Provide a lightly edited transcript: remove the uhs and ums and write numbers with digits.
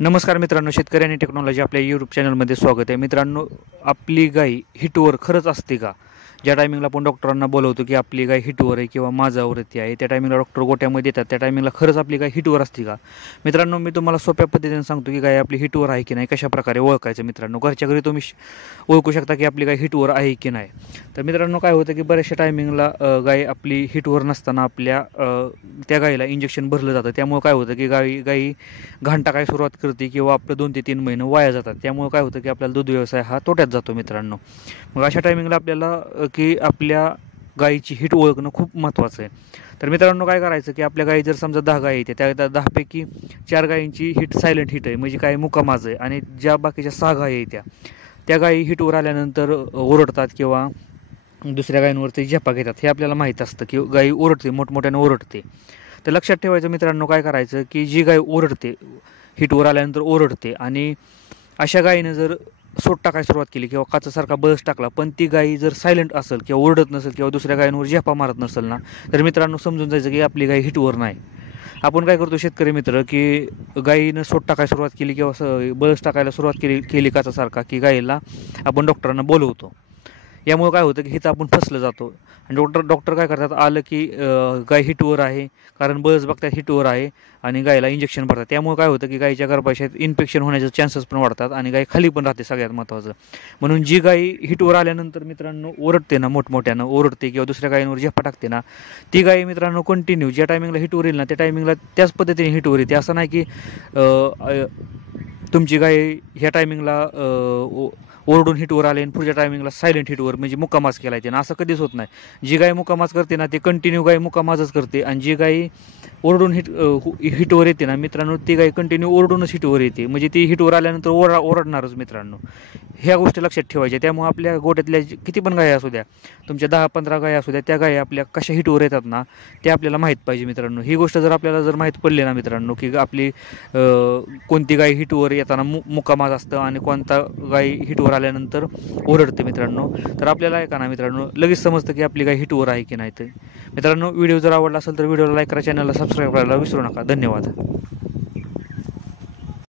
नमस्कार मित्रांनो, शेतकरी आणि टेक्नॉलॉजी आपल्या यूट्यूब चॅनलमध्ये स्वागत आहे. मित्रांनो, आपली गाय हिटवर खरंच असते का? ज्या टायमिंगला आपण डॉक्टरांना बोलवतो की आपली गाय हिटवर आहे किंवा माझावरती आहे, त्या टायमिंगला डॉक्टर गोट्यामध्ये येतात. त्या टायमिंगला खरंच आपली गाय हिटवर असते का? मित्रांनो, मी तुम्हाला सोप्या पद्धतीने सांगतो की गाय आपली हिटवर आहे की नाही, कशा प्रकारे ओळखायचं. मित्रांनो, घरच्या घरी तुम्ही ओळखू शकता की आपली गाय हिटवर आहे की नाही. तर मित्रांनो, काय होतं की बऱ्याचशा टायमिंगला गाय आपली हिटवर नसताना आपल्या त्या गायीला इंजेक्शन भरलं जातं. त्यामुळे काय होतं की गायी घाण टाकायला सुरुवात करते किंवा आपलं 2 ते 3 महिने वाया जातात. त्यामुळे काय होतं की आपल्याला दूध व्यवसाय हा तोट्यात जातो. मित्रांनो, मग अशा टायमिंगला आपल्याला की आपल्या गायीची हिट ओळखणं खूप महत्त्वाचं आहे. तर मित्रांनो, काय करायचं की आपल्या गायी जर समजा 10 गायी आहेत, त्या 10पैकी 4 गायींची हिट सायलेंट हिट आहे, म्हणजे काय मुकामाज आहे, आणि ज्या बाकीच्या 6 गायी आहेत त्या गायी हिटवर आल्यानंतर ओरडतात किंवा दुसऱ्या गायींवरती झेपा घेतात. हे आपल्याला माहीत असतं की गायी ओरडते, मोठमोठ्याने ओरडते. तर लक्षात ठेवायचं मित्रांनो, काय करायचं की जी गाय ओरडते, हिटवर आल्यानंतर ओरडते, आणि अशा गायीनं जर सोट टाकायला सुरुवात केली किंवा काचासारखा बळस टाकला, पण ती गायी जर सायलेंट असेल किंवा ओरडत नसेल किंवा दुसऱ्या गायींवर झेपा मारत नसेल ना, तर मित्रांनो समजून जायचं की आपली गाय हिटवर नाही. आपण काय करतो शेतकरी मित्र, की गायीनं सोट टाकायला सुरुवात केली किंवा बळस टाकायला सुरुवात केली काचासारखा, की गायीला आपण डॉक्टरांना बोलवतो. यामुळे काय होतं की हिथं आपण फसलं जातो. आणि डॉक्टर काय करतात, आलं की गाय हिटवर आहे, कारण बळस बघतात हिटवर आहे, आणि गायला इंजेक्शन भरतात. त्यामुळे काय होतं की गायीच्या गर्भाशयात इन्फेक्शन होण्याचे चान्सेस पण वाढतात आणि गाय खाली पण राहते, सगळ्यात महत्त्वाचं. म्हणून जी गाय हिटवर आल्यानंतर मित्रांनो ओरडते ना, मोठमोठ्यानं ओरडते किंवा दुसऱ्या गायींवर झेपा टाकते ना, ती गाय मित्रांनो कंटिन्यू ज्या टायमिंगला हिटवर येईल ना, त्या टायमिंगला त्याच पद्धतीने हिटवर येते. असं नाही की तुमची गाय ह्या टायमिंगला ओरडून हिटवर आले आणि पुढच्या टायमिंगला सायलेंट हिटवर, म्हणजे मुक्कामाज केला येते ना, असं कधीच होत नाही. जी गाय मुक्कामाज करते ना, ती कंटिन्यू गाय मुक्कामाजच करते, आणि जी गाय ओरडून हिटवर येते ना मित्रांनो, ती गाय कंटिन्यू ओरडूनच हिटवर येते, म्हणजे ती हिटवर आल्यानंतर ओरडणारच. मित्रांनो, ह्या गोष्टी लक्षात ठेवायच्या. त्यामुळे आपल्या गोट्यातल्या किती पण गायी असू द्या, तुमच्या 10-15 गायी असू द्या, त्या गायी आपल्या कशा हिटवर येतात ना, ते आपल्याला माहीत पाहिजे. मित्रांनो, ही गोष्ट जर आपल्याला माहीत पडली ना मित्रांनो, की आपली कोणती गाय हिटवर येताना मुक्कामाज असतं आणि कोणता गाय हिटवर आल्यानंतर ओरडते मित्रांनो, तर आपल्याला ऐका ना मित्रांनो, लगेच समजतं की आपली गाय हिटवर आहे की नाही. तर मित्रांनो, व्हिडिओ जर आवडला असेल तर व्हिडिओला लाईक करा, चॅनलला सबस्क्राईब करायला विसरू नका. धन्यवाद.